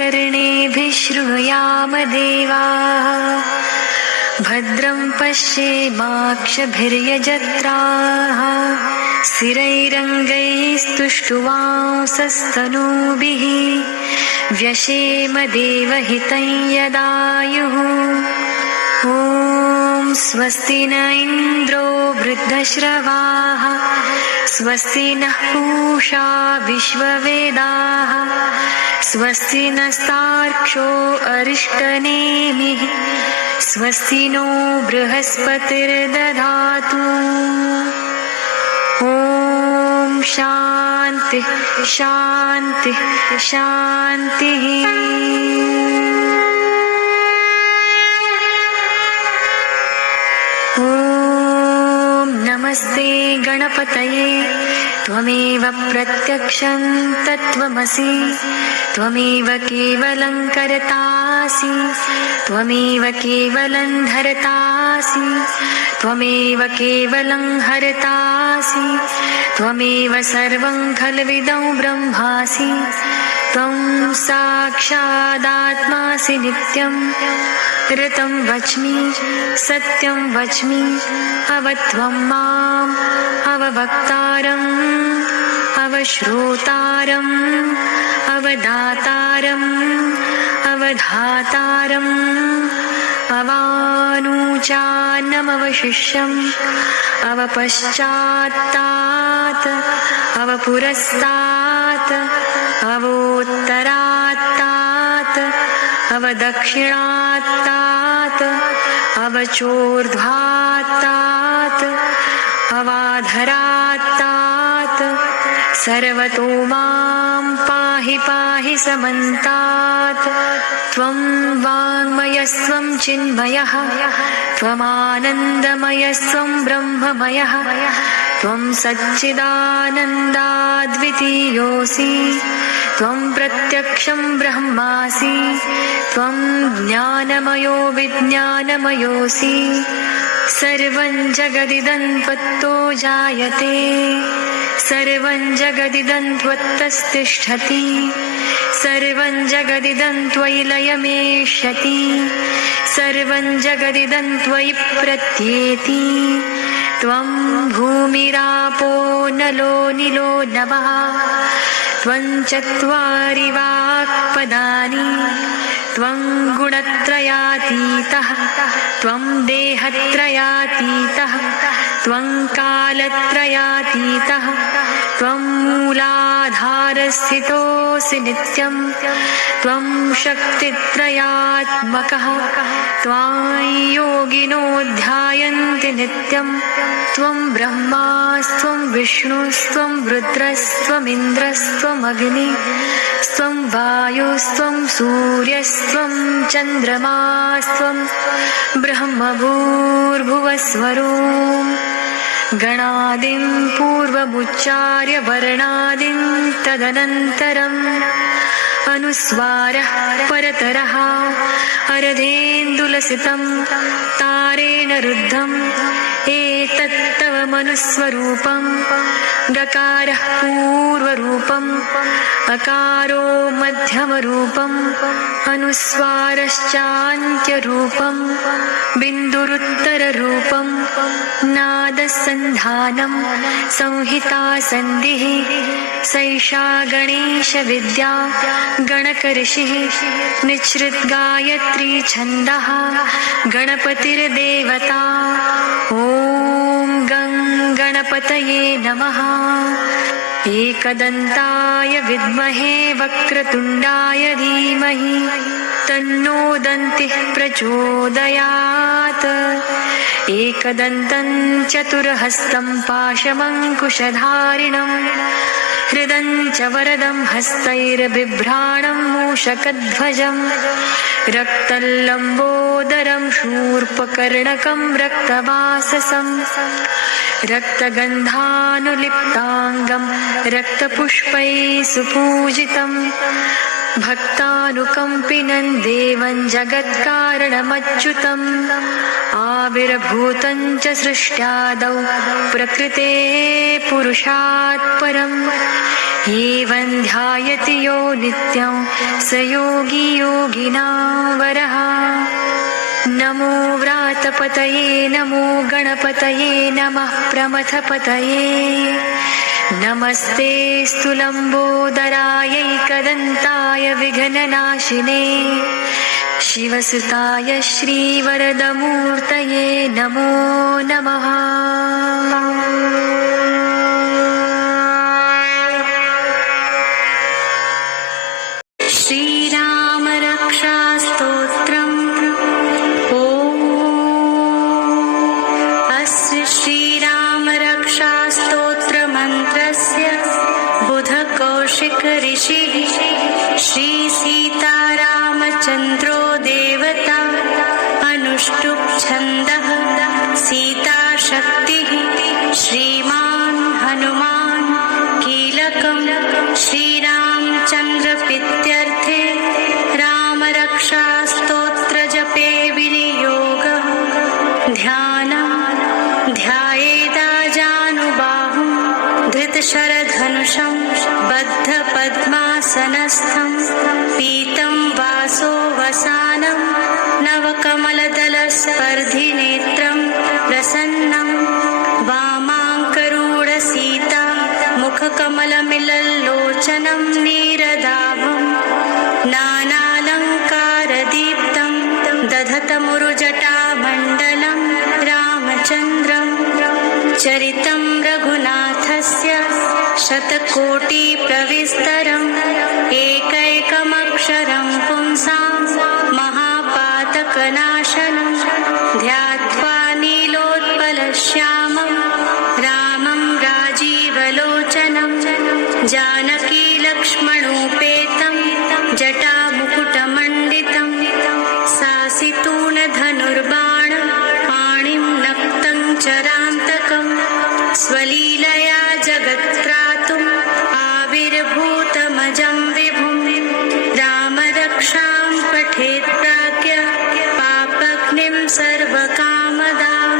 कर्णेभिः शृणुयाम देवाः भद्रं पश्येमाक्षभिर्यजत्राः स्थिरैरङ्गैस्तुष्टुवांसस्तनूभिः व्यशेम देवहितं यदायुः ॐ स्वस्ति न इन्द्रो वृद्धश्रवाः स्वस्ति नः पूषा विश्ववेदाः स्वस्ति नस्तार्क्ष्यो अरिष्टनेमिः स्वस्ति नो बृहस्पतिर्दधातु ॐ शान्तिः शान्तिः शान्तिः। नमस्ते गणपतये त्वमेव प्रत्यक्षं तत्त्वमसि त्वमेव केवलं कर्तासि त्वमेव केवलं धर्तासि त्वमेव केवलं हर्तासि त्वमेव सर्वं खल्विदं ब्रह्मासि त्वं साक्षादात्मासि नित्यं ऋतं वच्मि सत्यं वच्मि अवत्वं माम् अववक्तारम् अवश्रोतारम् अवदातारम् अवधातारम् अवानुचानमवशिष्यम् अवपश्चात्तात् अवपुरस्तात् अवोत्तरात्तात् अवदक्षिणात्तात् अवचोर्ध्वात्तात् अवाधरात्तात् सर्वतो मां पाहि पाहि समन्तात् त्वं वाङ्मयस्त्वं चिन्मयः त्वमानन्दमयस्त्वं ब्रह्ममयः त्वं सच्चिदानन्दाद्वितीयोऽसि त्वं प्रत्यक्षं ब्रह्मासि त्वं ज्ञानमयो विज्ञानमयोऽसि सर्वं जगदिदं त्वत्तो जायते सर्वं जगदिदं त्वत्तस्तिष्ठति सर्वं जगदिदं त्वयि लयमेष्यति सर्वं जगदिदं त्वयि प्रत्येति त्वं भूमिरापो नलो निलो नभः त्वं चत्वारि वाक्पदानि त्वं गुणत्रयातीतः त्वं देहत्रयातीतः त्वं कालत्रयातीतः त्वं मूलाधारस्थितोऽसि नित्यं त्वं शक्तित्रयात्मकः त्वां योगिनो ध्यायन्ति नित्यं त्वं ब्रह्मास्त्वं विष्णुस्त्वं रुद्रस्त्वमिन्द्रस्त्वमग्निस्त्वं वायुस्त्वं सूर्यस्त्वं चन्द्रमास्त्वं ब्रह्मभूर्भुवस्वरूं गणादिं पूर्वमुच्चार्य वर्णादिं तदनन्तरम् अनुस्वारः परतरः अर्धेन्दुलसितं तारेण रुद्धम् एतत्तव मनुस्वरूपं गकारः पूर्वरूपम् अकारो मध्यमरूपम् अनुस्वारश्चान्त्यरूपं बिन्दुरुत्तररूपं नादसन्धानं संहिता सन्धिः सैषा गणेशविद्या गणकऋषिः निःसृद्गायत्री छन्दः गणपतिर्देवता ॐ गं गणपतये नमः एकदन्ताय विद्महे वक्रतुण्डाय धीमहि तन्नो दन्तिः प्रचोदयात् एकदन्तं चतुर्हस्तं पाशमङ्कुशधारिणं हृदं च वरदं हस्तैर्बिभ्राणं मूषकध्वजं रक्तल्लम्बोदरं शूर्पकर्णकं रक्तवाससं रक्तगन्धानुलिप्ताङ्गं रक्तपुष्पैः सुपूजितं भक्तानुकम्पिनं देवं जगत्कारणमच्युतम् आविर्भूतं च सृष्ट्यादौ प्रकृते पुरुषात् परं एवं ध्यायति यो नित्यं स योगी योगिनां वरः। नमो व्रातपतये नमो गणपतये नमः प्रमथपतये। नमस्ते स्तुलम्बोदरायैकदन्ताय विघ्ननाशिने शिवसुताय श्रीवरदमूर्तये नमो नमः। श्रीराम रक्षास्तोत्रम्। अस्य श्रीराम रक्षास्तोत्रमन्त्रस्य बुधकौशिक ऋषिः श्रीसीतारामचन्द्रो देवता अनुष्टुप् छन्दः सीताशक्तिः श्रीमान् हनुमान् कीलकं श्रीरामचन्द्रप्रीत्यर्थे रामरक्षास्तोत्रजपे विनियोगः। ध्यायेदाजानुबाहुं धृतशरधनुषं बद्धपद्मासनस्थं पीतं वासो वसानं नवकमलदलस्पर्धिनेत्रं प्रसन्नं वामाङ्करूढसीता मुखकमलमिलल्लोचनं नीरदाभं नानालङ्कारदीप्तं दधतमुरुजटामण्डलं रामचन्द्रं। चरितं रघुनाथस्य शतकोटिप्रविस्तरम् एकैकमक्षरं पुंसां महापातकनाशनं ध्यात्वा नीलोत्पलश्यामं रामं राजीवलोचनं जानकीलक्ष्मणोपेतं जटामुकुटमण्डितं सासितूणधनुर्बाण पाणिं नक्तं चरान्तकं स्वलीलया जगत्त्रातुम् आविर्भूतमजं विभुं। रामरक्षां पठेत् प्राज्ञ पापघ्निं सर्वकामदां।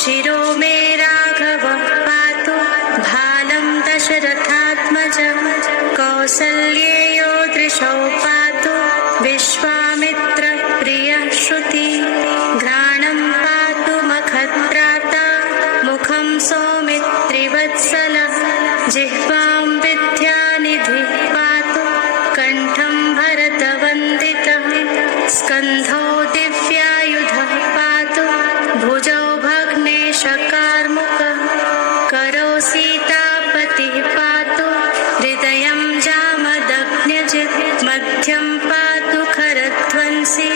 शिरो मे राघवः पातु भालं दशरथात्मजं कौसल्येयो दृशौ पातु विश्वामित्रप्रियः श्रुति। घ्राणं पातु मखत्प्राता मुखं सौमित्रिवत्सलः जिह्वां विद्यानिधिः पातु कण्ठं भरतवन्दितः। स्कन्धौ दिव्यायुधः पातु भुजौ भग्नेशकार्मुकः करौ सीतापतिः पातु हृदयं जामदग्न्यजित्। मध्यं पातु खरध्वंसी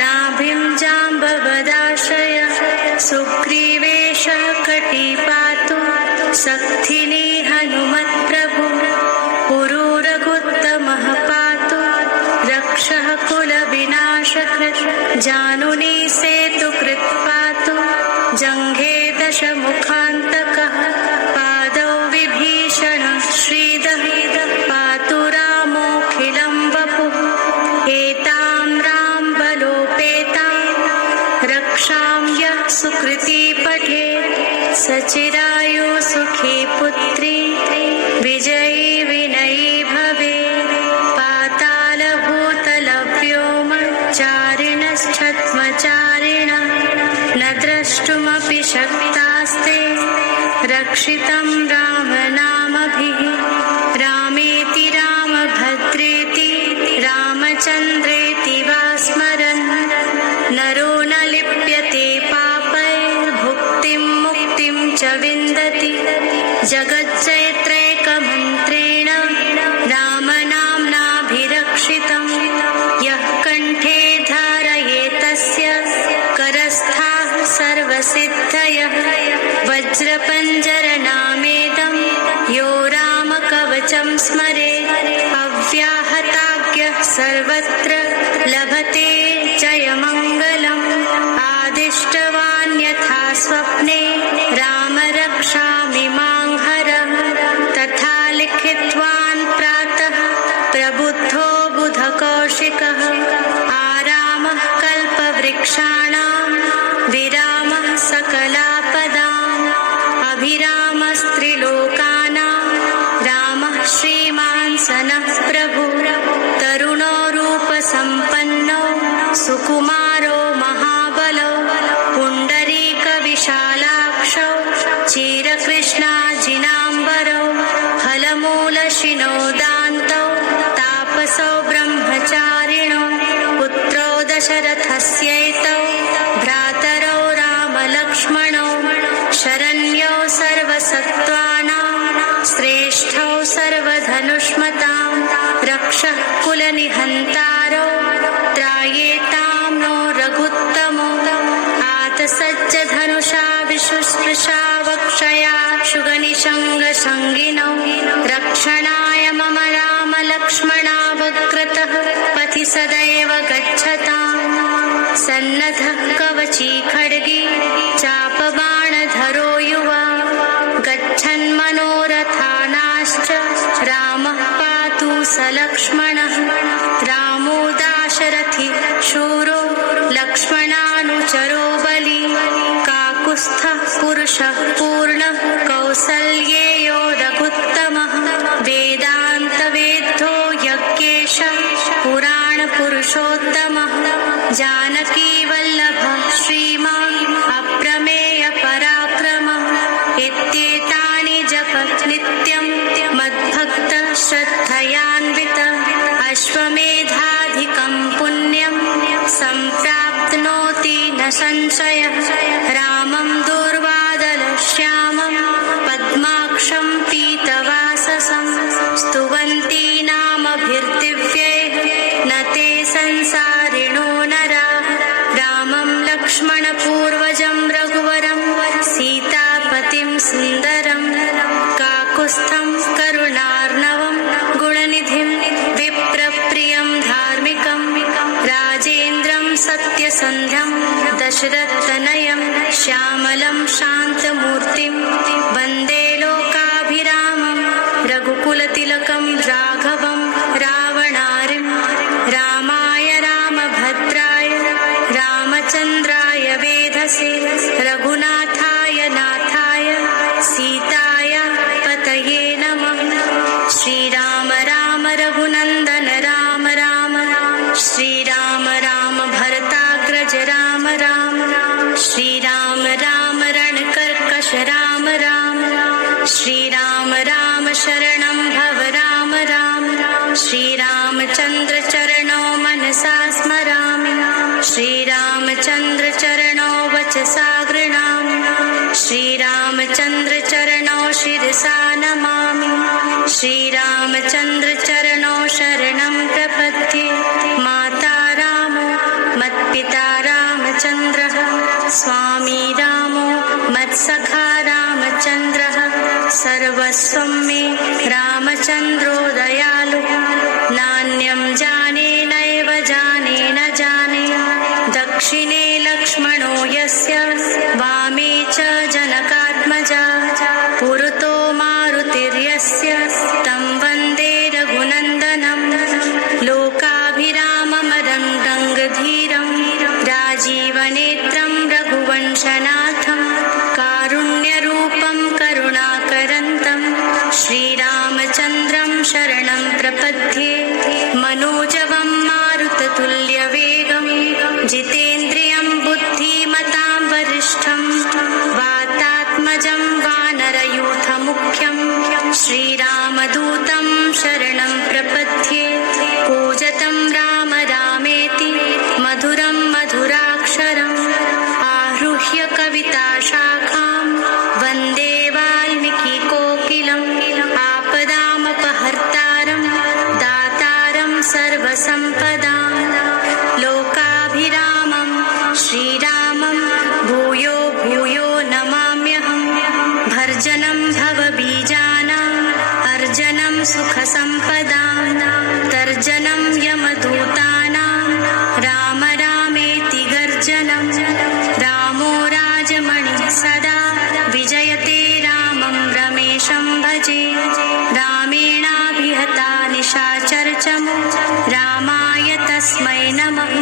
नाभिं जाम्बवदाश्रयः सुग्रीवेशः कटी पातु सक्थिनी हनुमत्प्रभु। पुरुरघुत्तमः पातु रक्षः कुलविनाशकृत्। जानुनी सेतुकृत् पातु जङ्घे दशमुखान्तकः। पादौ विभीषणः श्रीदः पातु रामोऽखिलं वपुः। एतां रामबलोपेतां रक्षां यः सुकृती पठेत् सचिरायु सुखी पुत्री विजयी विनयी भवेत्। पातालभूतलव्योमचारिणश्छद्मचारिणः न द्रष्टुमपि शक्तास्ते रक्षितं रामनामभिः। रामेति रामभद्रेति रामचन्द्रेति वा स्मरन् नरो न लिप्यते पापैर्भुक्तिं मुक्तिं च विन्दति। जगच्चैत्रैकमन्त्रेण रामनाम्नाभिरक्षितं यः कण्ठे धारयेतस्य करस्थाः सर्वसिद्धयः। वज्रपञ्जरनामेदं यो रामकवचं स्मरेत् अव्याहताज्ञः सर्वत्र लभते जयमङ्गलम्। आदिष्टवान् यथा स्वप्ने राम रक्षामि मां हरः तथा लिखितवान् प्रातः प्रबुद्धो बुधकौशिकः। आरामः कल्पवृक्षाणां विरामः सकलापदाम् अभिरामस्त्रिलोकानां रामः श्री क्षीरकृष्णाजिनाम्बरौ फलमूलशिनो दान्तौ तापसौ ब्रह्मचारिणौ पुत्रौ दशरथस्यैतौ भ्रातरौ रामलक्ष्मणौ शरण्यौ सर्वसत्त्वानां श्रेष्ठौ सर्वधनुष्मतां रक्षः कुलनिहन्तारौ त्रायेतां नो रघुत्तमो आतसज्जधनुषा विशुस्पृशा वक्षया शुगनिशङ्गसङ्गिनौ रक्षणाय मम रामलक्ष्मणावग्रतः पथि सदैव गच्छताम् सन्नद्धः कवची खड्गी चापबाणधरो युवा गच्छन्मनोरथानाश्च रामः पातु सलक्ष्मणः रामो दाशरथि शूरो लक्ष्मणानुचरो बली काकुत्स्थः पुरुषः पूर्णः कौसल्येयो रघुत्तमः वेदान्तवेद्यो यज्ञेशः पुराणपुरुषोत्तमः जानकीवल्लभः श्रीमान् अप्रमेयपराक्रमः इत्येतानि जपत् नित्यं मद्भक्तः श्रद्धयान्वितः अश्वमेधाधिकं पुण्यं सम्प्राप्नोति न संशयः रामं दूर्वादलश्यामं पद्माक्षं पीतवाससं स्तुवन्ति नामभिर्दिव्यैः न ते संसारिणो नराः रामं लक्ष्मणपूर्वजं रघुवरं सीतापतिं सुन्दरं काकुत्स्थं करुणार्णवं गुणनिधिं विप्रप्रियं धार्मिकं राजेन्द्रं सत्यसन्ध्यं दशरथतनयं श्यामलं शान्तमूर्तिं वन्दे लोकाभिरामं रघुकुलतिलकं राघवं रावणारिं रामाय रामभद्राय रामचन्द्राय वेधसे रघुनाथाय नाथाय सीताय पतये नमः श्रीराम राम रघुनन्दन राम राम श्रीराम राम भरताग्रज राम राम श्रीराम राम रणकर्कश राम राम श्रीराम राम शरणं भव राम राम श्रीरामचन्द्र चरणौ मनसा स्मरामि श्रीरामचन्द्र चरणौ वचसा गृह्णामि श्रीरामचन्द्र चरणौ शिरसा नमामि श्रीरामचन्द्र चरणौ शरणं प्रपद्ये माता रामो मत्पिता रामचन्द्रः स्वामी रामो मत्सखा रामचन्द्रः सर्वस्वं मे रामचन्द्रो दयालुः नान्यं जाने नैव जाने न जाने दक्षिणे लक्ष्मणो यस्य वामे च जनकात्मजा पुरतो मारुतिर्यस्य तं वन्दे रघुनन्दनं लोकाभिराममदङ्गधीरं राजीवनेत्रं रघुवंशनाथं कारुण्यरूपं करुणाकरन्तं श्रीरामचन्द्रं शरणं प्रपद्ये मनोजवं मारुततुल्यवेगं जितेन्द्रियं बुद्धिमतां वरिष्ठं वातात्मजं वानरयूथमुख्यं श्रीरामदूतं शरणं प्रपद्ये पूजतं राम रामेति मधुरं मधुराक्षरम् आरुह्य कविताशाखां वन्दे वाल्मीकिकोकिलम् आपदामपहर्तारं दातारं सर्वसम्पदां लोकाभिरामं श्रीरामं भूयो भूयो नमाम्यहं भर्जनं भवबीजानाम् अर्जनं सुखसम्पदां तर्जनं यमदूतानां राम रामेति गर्जनं रामो राजमणिः सदा विजयते रामं रमेशं भजे रामेणाभिहता निशाचरचमो रामाय तस्मै नमः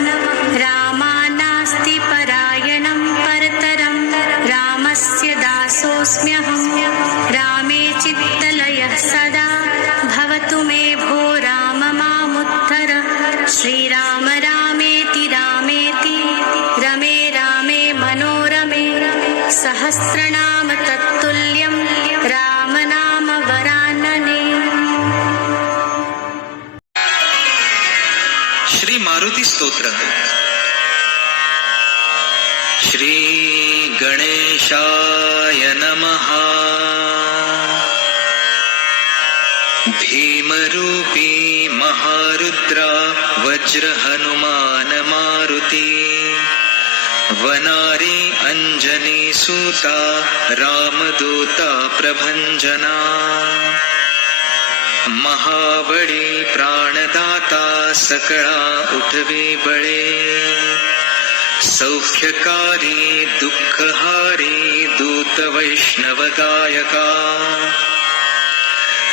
रामानास्ति परायणं परतरं रामस्य दासोऽस्म्यहं रामे चित्तलयः सदा भवतु मे भो राम मामुत्तर श्रीराम रामेति रामेति रमे रामे मनोरमे सहस्रनाम तत्तुल्य स्तोत्र. श्री गणेशाय नमः. भीमरूपी महारुद्रा वज्र हनुमान मारुती. वनारी अंजनी सूता रामदूता प्रभंजना. महाबळी प्राणदाता सकळा उठवी बळे. सौख्यकारी दुःखहारी दूत वैष्णव गायका.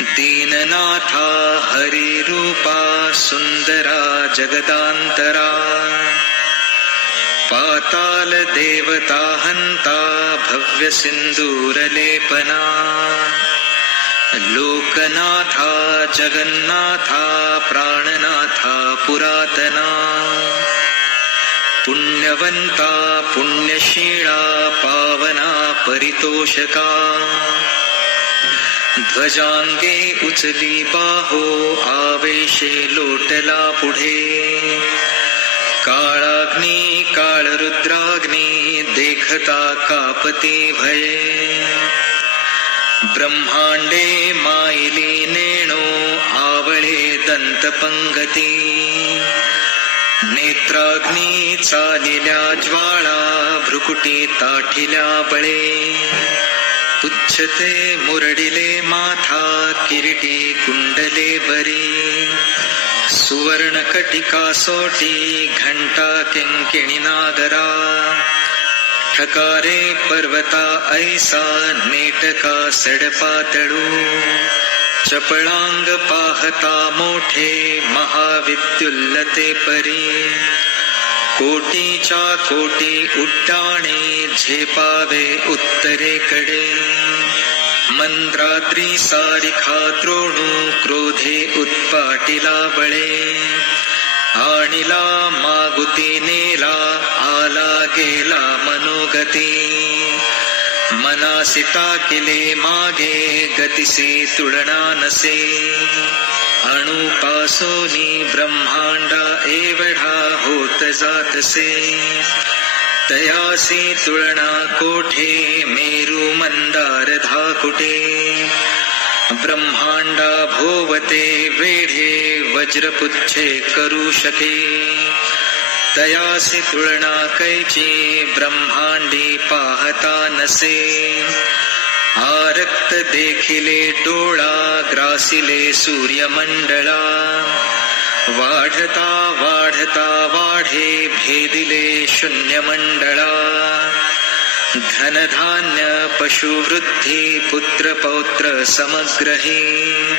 दीननाथा हरी रूपा सुंदरा जगदांतरा. पाताल देवता हंता भव्य सिंदूर लेपना. लोकनाथा जगन्नाथा प्राणनाथा पुरातना. पुण्यवंता पुण्यशीला पावना परितोषका. ध्वजांगे उचली बाहो आवेशे लोटला पुढे. काळाग्नी काळरुद्राग्नी देखता कापते भये. ब्रह्मांडे मायली नेणो आवळे दंतपंगती. नेत्राग्नी चालिल्या ज्वाळा भ्रुकुटी ताठिल्या बळे. उच्छते मुरडिले माथा किरीटी कुंडले बरी. सुवर्ण कटिका सोटी घंटा किंकिणी नागरा. ठकारे पर्वता ऐसा नेटका सडपातळू. चपळांग पाहता मोठे महाविद्युल्लते परी. कोटीच्या कोटी उड्डाणे झेपावे उत्तरेकडे. मंद्राद्री सारिखा द्रोणू क्रोधे उत्पाटिला बळे. आणिला मागुती नेला आला गेला मनोगती. मनासिता केले मागे गतिसे तुलना नसे. अणुपासोनी ब्रह्मांडा एवढा होत जातसे. तयासी तुलना कोठे मेरू मंदार धाकुटे. ब्रह्मांडा भोवते वेढे वज्रपुच्छे करू शके. तयासी तुलना कैची ब्रह्मांडी पाहता नसे. आरक्त देखिले डोळा ग्रासिले सूर्यमंडळा. वाढता वाढता वाढे भेदिले शून्यमंडळा. धनधान्य पशुवृद्धी पुत्र पौत्र समग्रही.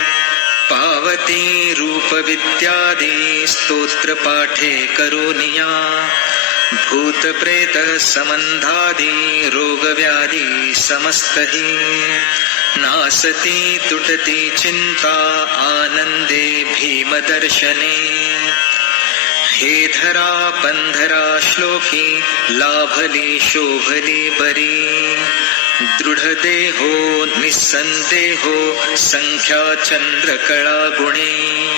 पावती रूप विद्यादी स्तोत्र पाठे करोनिया. भूत प्रेत संबंधादी रोग व्याधी समस्तही. नासती तुटती चिंता आनंदे भीमदर्शने. हे धरा पंधरा श्लोकी लाभली शोभली बरी. दृढ देहो निस्संदेहो संख्या चंद्रकळा गुणे.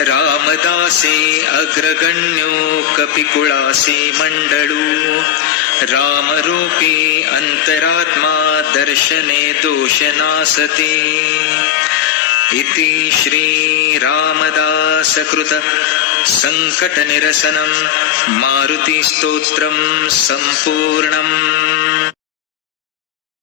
रामदासी अग्रगण्यो कपिकुळासी मंडळू. रामरूपी अंतरात्मा दर्शने दोषनासते. इति श्री रामदास कृत संकटनिरसनं मारुति स्तोत्रं संपूर्णम्.